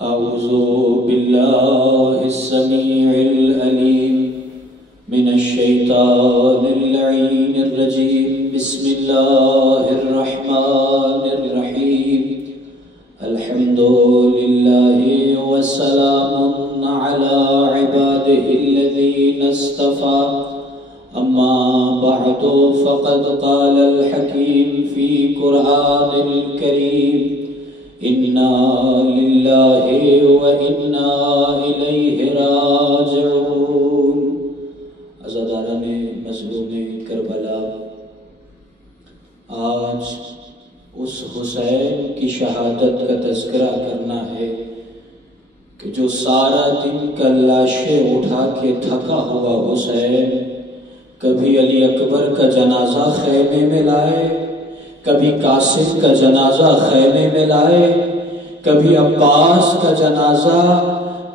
أعوذ بالله السميع العليم من الشيطان اللعين الرجيم. بسم الله الرحمن الرحيم. الحمد لله وسلام على عباده الذين اصطفى. أما بعد فقد قال الحكيم في قرآن الكريم: إنا لله وإنا إليه راجعون. عزاداران مظلوم کربلا، آج اس حسین کی شہادت کا تذکرہ کرنا ہے کہ جو سارا دن کا لاشیں اٹھا کے تھکا ہوا حسین کبھی علی اکبر کا جنازہ خیمے میں لائے، کبھی قاسم کا جنازہ خیمے میں لائے، کبھی عباس کا جنازہ،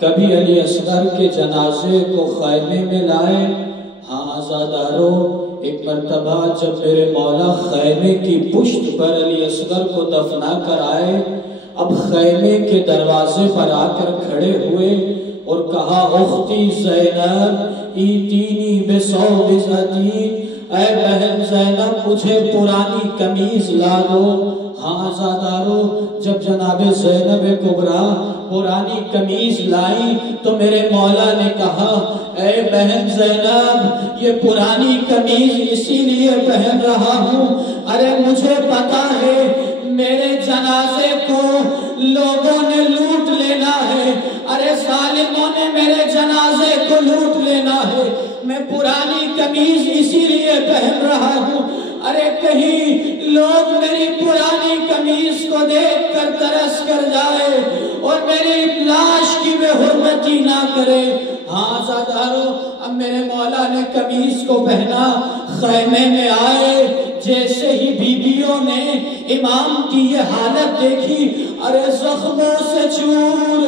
کبھی علی اصغر کے جنازے کو خیمے میں لائے. ہاں عزادارو، ایک مرتبہ جب میرے مولا خیمے کی پشت پر علی اصغر کو دفنا کر آئے، اب خیمے کے دروازے پر آ کر کھڑے ہوئے اور کہا: اختی زینب ایتینی بصوب ذاتی، اے بہن زینب مجھے پرانی قمیض لا دو. ہاں عزادارو، جب جناب زینب کبریٰ پرانی قمیض لائی تو میرے مولا نے کہا: اے بہن زینب، یہ پرانی قمیض اسی لیے پہن رہا ہوں، ارے مجھے پتا ہے میرے جنازے کو لوگوں نے لوٹ لینا ہے، ارے ظالموں نے میرے جنازے کو لوٹ لینا ہے، میں پرانی قمیض اسی لیے پہن رہا ہوں، ارے کہیں لوگ میری پرانی قمیض کو دیکھ کر ترس کر جائے اور میری لاش کی بے حرمتی نہ کرے. ہاں عزادارو، اب میرے مولا نے قمیض کو پہنا، خیمے میں آئے. جیسے ہی بیویوں نے امام کی یہ حالت دیکھی، ارے زخموں سے چور،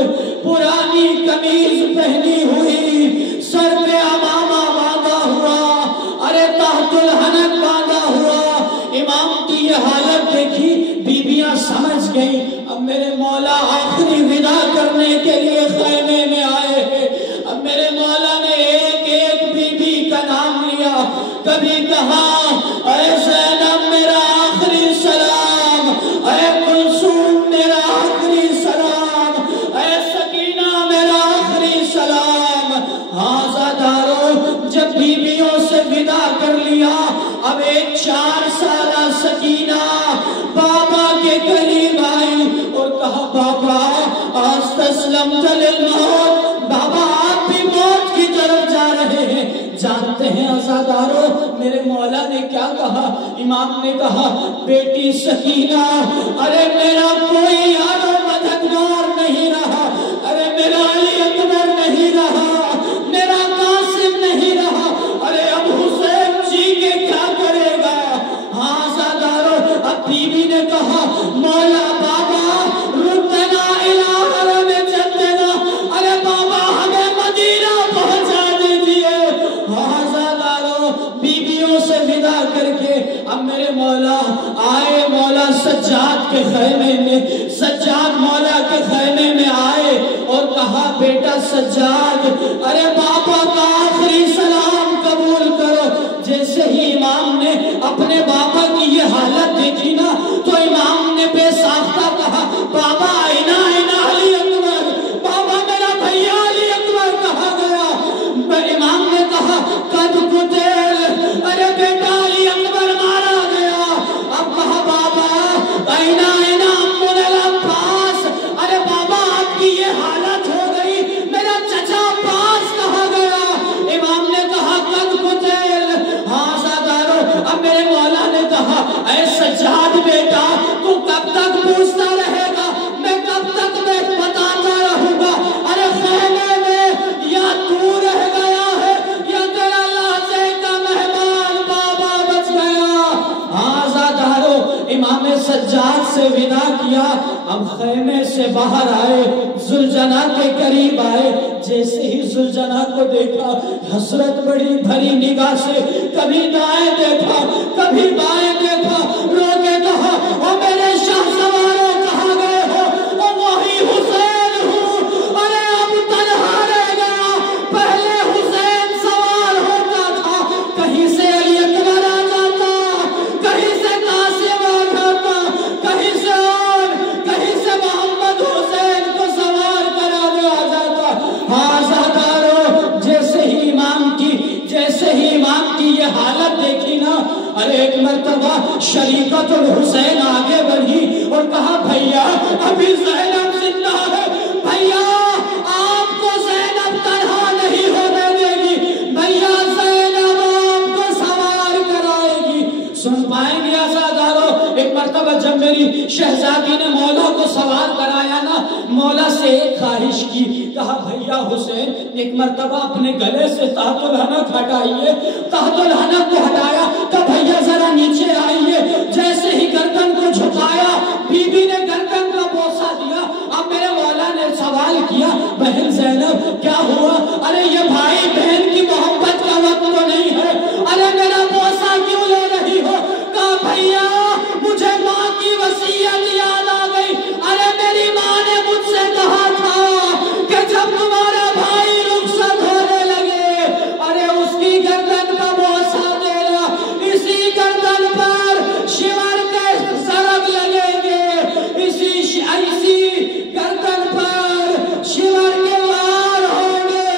پرانی قمیض پہنی ہوئی، سر پہ امامہ باندھا ہوا، ارے تحت الحنک باندھا ہوا، امام کی یہ حالت دیکھی بیویاں سمجھ گئیں اب میرے مولا آخری ودا کرنے کے لیے خیمے میں آئے ہیں. اب میرے مولا نے ایک ایک بیوی کا نام لیا، کبھی کہا: اے زینب میرا آخری سلام، اے کلثوم میرا آخری سلام، اے سکینہ میرا آخری سلام. ہاں عزادارو، جب بیویوں سے ودا کر لیا، اب ایک 4 سالہ سکینہ بابا کے قریب آئی اور کہا: بابا استسلمت للموت، بابا آپ بھی موت کی طرف جا رہے ہیں. جانتے ہیں عزادارو میرے مولا نے کیا کہا؟ امام نے کہا: بیٹی سکینہ، ارے میرا کوئی یار و مددگار نہیں رہا، ارے میرا علی اکبر نہیں رہا، میرا قاسم نہیں رہا، ارے اب حسین جی کے کیا کرے گا؟ ہاں عزادارو، اب بیوی نے کہا: مولا بابا ردنا الہ حرم جدنا، ارے بابا ہمیں مدینہ پہنچا دیجئے. ہاں عزادارو، بیویوں سے ودا کر کے اب میرے مولا آئے، مولا سجاد کے خیمے میں، سجاد مولا کے خیمے میں آئے اور کہا: بیٹا سجاد، ارے بابا کا آخری سلام قبول کرو. جیسے ہی امام نے اپنے بابا کی یہ حالت دیکھی نا تو امام نے بے ساختہ کہا: بابا اینا اینا علی اکبر، بابا میرا بھیا علی اکبر کہا گیا. امام نے کہا: قد قتل، ارے بیٹا علی اکبر مارا گیا. اب کہا: بابا اینا اینا ام العباس، ارے بابا آپ کی یہ حالت ہو گئی، میرا چچا عباس کہا گیا. امام نے کہا: قد قتل. ہاں عزادارو، اب میرے مولا نے کہا: اے سجاد بیٹا، تو کب تک پوچھتا رہے گا؟ میں کب تک میں بتاتا رہوں گا؟ ارے خیمے میں یا تو رہ گیا ہے یا تیرا لازے کا مہمان بابا بچ گیا. ہاں عزادارو، امام سجاد سے ودا کیا، اب خیمے سے باہر آئے، زلجنا کے قریب آئے. جیسے ہی زلجنا کو دیکھا، حسرت بڑی بھری نگاہ سے کبھی دائیں دیکھا کبھی بائیں دیکھا، رو کے کہا: او میرے شاہ سواروں کہاں گئے ہو؟ او وہی حسین ہوں یہ حالت دیکھی نا، ارے ایک مرتبہ شریکت الحسین آگے بڑھی اور کہا بھیا ابھی زینب زندہ ہے، بھیا آپ کو زینب تنہا نہیں ہونے دے گی، بھیا زینب آپ کو سوار کرائے گی۔ سن پائیں گے عزادارو، ایک مرتبہ جب میری شہزادی نے مولا کو سوار کرایا نا، مولا سے ایک خواہش کی، کہا بھیا حسین ایک مرتبہ اپنے گلے سے تحت الحنک ہٹائیے۔ تحت الحنک کو ہٹایا کہ بھیا ذرا نیچے آئیے۔ جیسے ہی گردن کو جھکایا، بی بی نے گردن کا بوسہ دیا۔ اب میرے مولا نے سوال کیا بہن زینب کیا ہوا؟ ارے یہ بھائی بہن کی محبت کا وقت تو نہیں ہے، ارے میرا بوسہ کیوں لے رہی ہو؟ کہا بھیا مجھے ماں کی وصیت یاد آ گئی، ارے میری ماں نے مجھ سے کہا تھا کہ جب تمہارا بھائی رخصت ہونے لگے، ارے اس کی گردن کا بوسہ دینا، اسی گردن پر شیور کے ضرب لگیں گے، اسی گردن پر شیور کے وار ہوں گے۔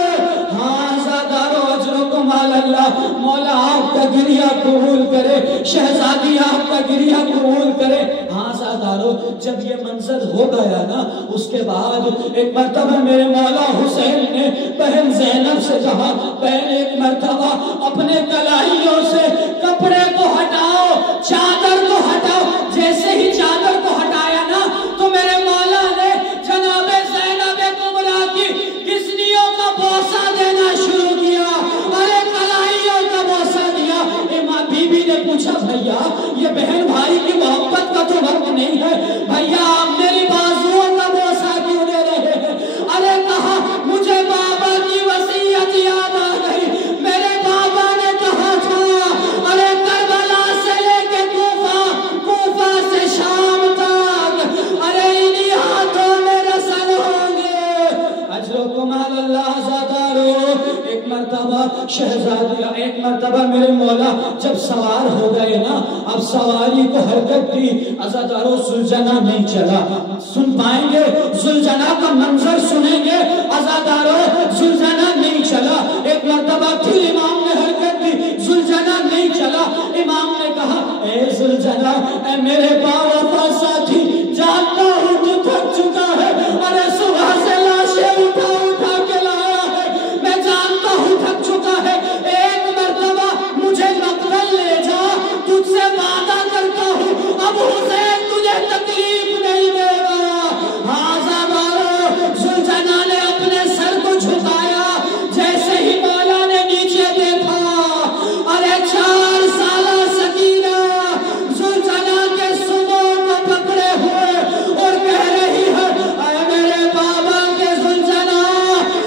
ہاں زادارو اجرکم علی اللہ، مولا آپ کا گریہ قبول کرے، شہزادی آپ کا گریہ قبول کرے۔ ہاں زادارو جب یہ منظر ہو گیا نا، اس کے بعد ایک مرتبہ میرے مولا حسین نے بہن زینب سے کہا بہن ایک مرتبہ اپنے کلائیوں سے کپڑے کو ہٹاؤ، چادر کو ہٹاؤ۔ جیسے ہی چادر کو ہٹایا نا تو میرے مولا نے جناب زینب کبریٰ کی کسنیوں کا بوسہ دینا شروع کیا، ارے کلائیوں کا بوسہ دیا۔ امام بی بی نے پوچھا بھیا یہ بہن بھائی کی محبت کا تو وقت نہیں ہے، بھیا آپ میری بازوؤں کا بوسہ کیوں دے رہے ہیں؟ ارے کہا مجھے بابا کی وصیت یاد آ گئی، میرے بابا نے کہا تھا ارے کربلا سے لے کے کوفہ سے شام تک ارے انہی ہاتھوں میں رسل ہوں گے۔ اجرکم علی اللہ زادارو، ایک مرتبہ شہزادی ایک مرتبہ میرے مولا جب سوار ہو گئے نا، اب سواری کو حرکت دی، عزادارو زلجنہ نہیں چلا۔ سن پائیں گے زلجنہ کا منظر سنیں گے، عزادارو زلجنہ نہیں چلا۔ ایک مرتبہ پھر امام نے حرکت دی، زلجنہ نہیں چلا۔ امام نے کہا اے زلجنہ، اے میرے باوفا ساتھی، جانتا ہوں تو تھک چکا ہے، ارے صبح سے لاشیں اٹھا اٹھا کے لایا ہے، میں جانتا ہوں تھک چکا ہے، ایک مرتبہ مجھے مقتل لے جا، تجھ سے وعدہ کرتا ہوں اب حسین تجھے تکلیف نہیں دے گا۔ ہاں زادارو زلجنہ نے اپنے سر کو جھکایا، جیسے ہی مولا نے نیچے دیکھا، ارے 4 سالہ سکینہ زلجنہ کے سموں کو پکڑے ہوئے اور کہہ رہی ہے اے میرے بابا کے زلجنہ،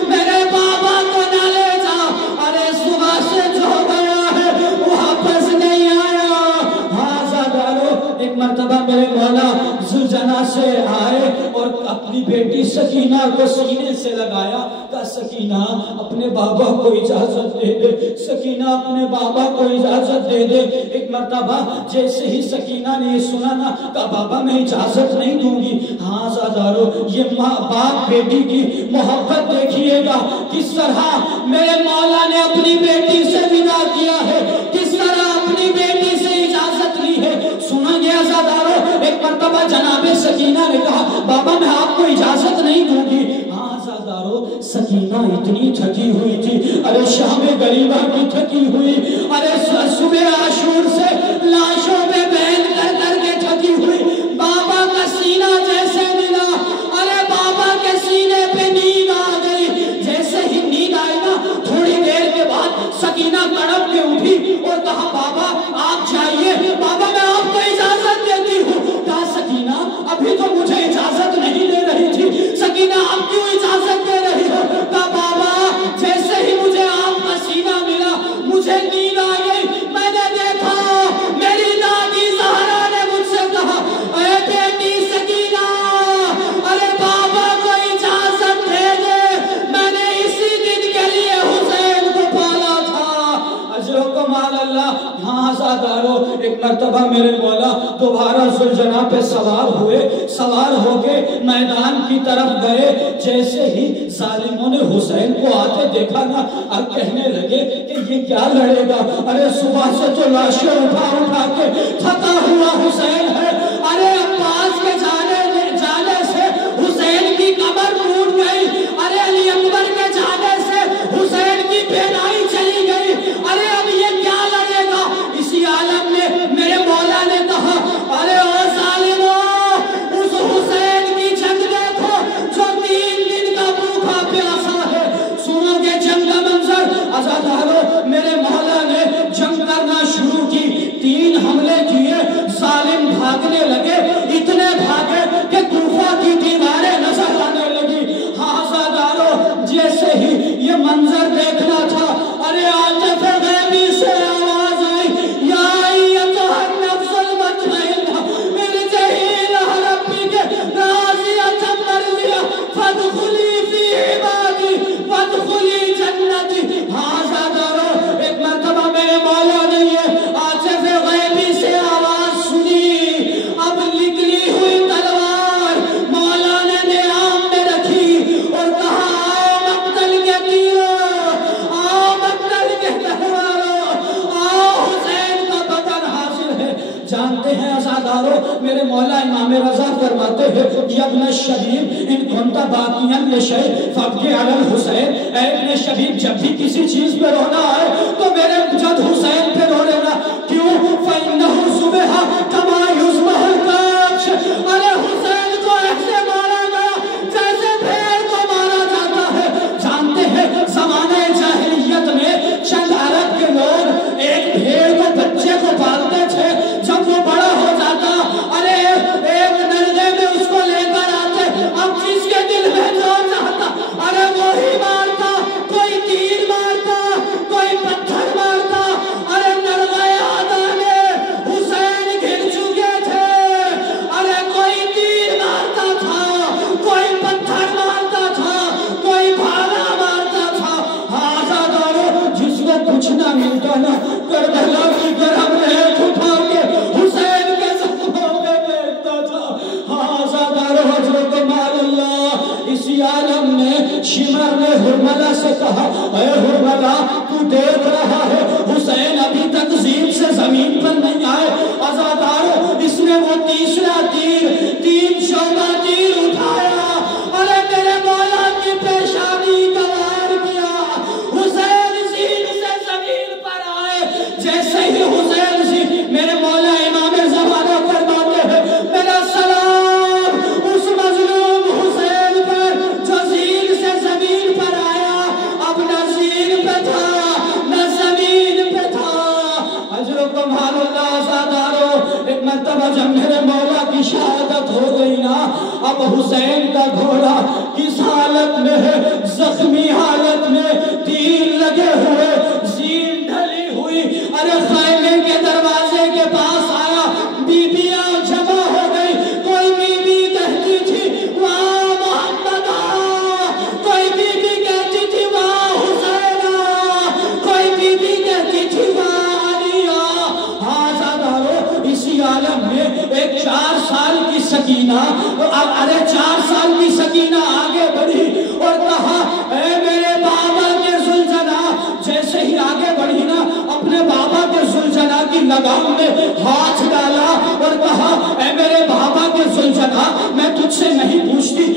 میرے بابا کو نہ لے جا، ارے صبح سے جو گیا ہے واپس نہیں آیا۔ ہاں زادارو ایک مرتبہ میرے مولا زلجنہ سے آئے اور اپنی بیٹی سکینہ کو سینے سے لگایا، کہا سکینہ اپنے بابا کو اجازت دے دے، سکینہ اپنے بابا کو اجازت دے دے۔ ایک مرتبہ جیسے ہی سکینہ نے یہ سنا نا، کہا بابا میں اجازت نہیں دوں گی۔ ہاں زادارو یہ ماں باپ بیٹی کی محبت دیکھیے گا، کس طرح میرے مولا نے اپنی بیٹی سے ودا کیا ہے، کس طرح اپنی بیٹی سے اجازت لی ہے۔ سنا گیا زادارو ایک مرتبہ جناب سکینہ نے کہا بابا میں آپ کو اجازت نہیں دوں گی۔ ہاں زادارو سکینہ اتنی تھکی ہوئی تھی، ارے شام غریبہ کی تھکی ہوئی، ارے صبح عاشور سے لاشوں پہ بہن کر کر کے تھکی ہوئی، بابا کا سینہ جیسے ملا، ارے بابا کے سینے پہ نیند آ گئی۔ جیسے ہی نیند آئی نا تھوڑی دیر کے بعد سکینہ تڑپ کے اٹھی اور کہا بابا آپ جائیے، بابا میں آپ کو اجازت دیتی ہوں۔ کہا سکینہ ابھی تو مجھے اجازت نہیں دے رہی تھی، سکینہ آپ کیوں اجازت دے رہی ہو؟ کہا بابا جیسے ہی مجھے آپ کا سینہ ملا مجھے نیند آ گئی، میں نے دیکھا میری دادی زہرا نے مجھ سے کہا اے بیٹی سکینہ ارے بابا کو اجازت دے دے، میں نے اسی دن کے لیے حسین کو پالا تھا۔ اجرکم علی اللہ۔ ہاں زادارو ایک مرتبہ میرے مولا دوبارہ زلجنہ پہ سوار ہوئے، سوار ہو کے میدان کی طرف گئے، جیسے ہی ظالموں نے حسین کو آتے دیکھا نا، اب کہنے لگے کہ یہ کیا لڑے گا؟ ارے صبح سے تو لاشیں اٹھا اٹھا کے تھکا ہوا حسین ہے، ارے عباس کے جانے سے حسین کی کمر ٹوٹ گئی، ارے علی اکبر کے جانے سے حسین کی بینائی چلی گئی، ارے اب یہ کیا لڑے گا؟ اسی عالم میں میرے مولا نے کہا ارے او ظالموں، اس حسین کی جنگ دیکھو جو 3 دن کا بھوکا پیاسا ہے۔ سنو گے جنگ کا منظر عزادارو، میرے مولا نے جنگ کرنا شروع کی، 3 حملے کیے، ظالم بھاگنے لگے، اتنے بھاگے کہ کوفہ کی دیواریں نظر آنے لگی۔ ہاں عزادارو، جیسے ہی یہ منظر دیکھنا تھا، ارے عاطف غیبی سے آواز آئی، یا ایتھا النفس المطمئنہ ارجعی الی ربک راضیۃ مرضیہ فادخلی فی عبادی وادخلی جنتی۔ ہاں عزادارو، ایک مرتبہ میرے مولا نے یہ عاطف غیبی سے آواز سنی، اب نکلی ہوئی تلوار مولا نے نیام میں رکھی اور کہا آؤ مقتل کے تیروں، آؤ مقتل کے تلواروں، آؤ حسین کا بدن حاضر ہے۔ جانتے ہیں عزادارو، میرے مولا امام رضا فرماتے ہیں یا ابن الشبیب ان کنت باقیاً لشیء فابکی علی الحسین، اے ابن شبیب جب بھی کسی چیز پہ رونا ہے تو میرے جد حسین پہ رو لینا، کیوں؟ فَإِنَّهُ ذُبِحَ كَمَا يُذْبَحُ الْكَبْشُ، ارے حسین کو ایسے مارا گیا جیسے بھیڑ کو مارا جاتا ہے۔ جانتے ہیں زمانہ جاہلیت میں چند عرب کے لوگ ایک بھیڑ کو بچے کو پالتے تھے، جب وہ بڑا ہو جاتا ارے ایک نرغے میں اس کو لے کر آتے، اب جس کے دل میں جو چاہتا ارے وہی مارتا، کوئی تیر مارتا، کوئی پتھر مارتا، ارے نرغے آدھانے حسین گر چکے تھے، ارے کوئی تیر مارتا تھا، کوئی پتھر مارتا تھا، کوئی بھالا مارتا تھا۔ ہاں عزادارو، جس کو کچھ نہ ملتا نا، کربلا کی گرم ریت اٹھا کے حسین کے زخموں پہ پھینکتا تھا۔ ہاں عزادارو، حضرت مال اللہ اسی عالم میں شمر نے حرملہ سے کہا اے حرملہ تو دیکھ رہا ہے حسین ابھی تک زین سے زمین پر نہیں آئے۔ عزادارو، اس نے وہ تیسرا تیر 3 شعبہ تیر اٹھایا، ارے میرے مولا کی پیشانی کا وار کیا، حسین زین سے زمین پر آئے۔ جیسے ہی حسین زین، میرے مولا امام زمانہ فرماتے ہیں میرا سلام اس مظلوم حسین پر جو زین سے زمین پر آیا، اب نہ زین پہ تھا نہ زمین پہ تھا۔ حضرت مال اللہ عزادارو، ایک مرتبہ جب میرے مولا کی شہادت ہو گئی نا، اب حسین کا گھوڑا کس حالت میں ہے؟ زخمی حالت میں، تیر لگے ہوئے، زین ڈھلی ہوئی، ارے خیمے کے دروازے کے پاس آیا، بیبیاں جمع ہو گئی، کوئی بیوی کہتی تھی واہ محمد آ، کوئی بیوی کہتی تھی واہ حسین آ، کوئی بیوی کہتی تھی واہ علی آ۔ ہاں عزادارو، اسی عالم میں ایک 4 سال کی سکینہ، ارے 4 سال کی سکینہ آگے بڑھی اور کہا اے میرے بابا کے زلجنا، جیسے ہی آگے بڑھی نا، اپنے بابا کے زلجنا کی لگام میں ہاتھ ڈالا اور کہا اے میرے بابا کے زلجنا، میں تجھ سے نہیں پوچھتی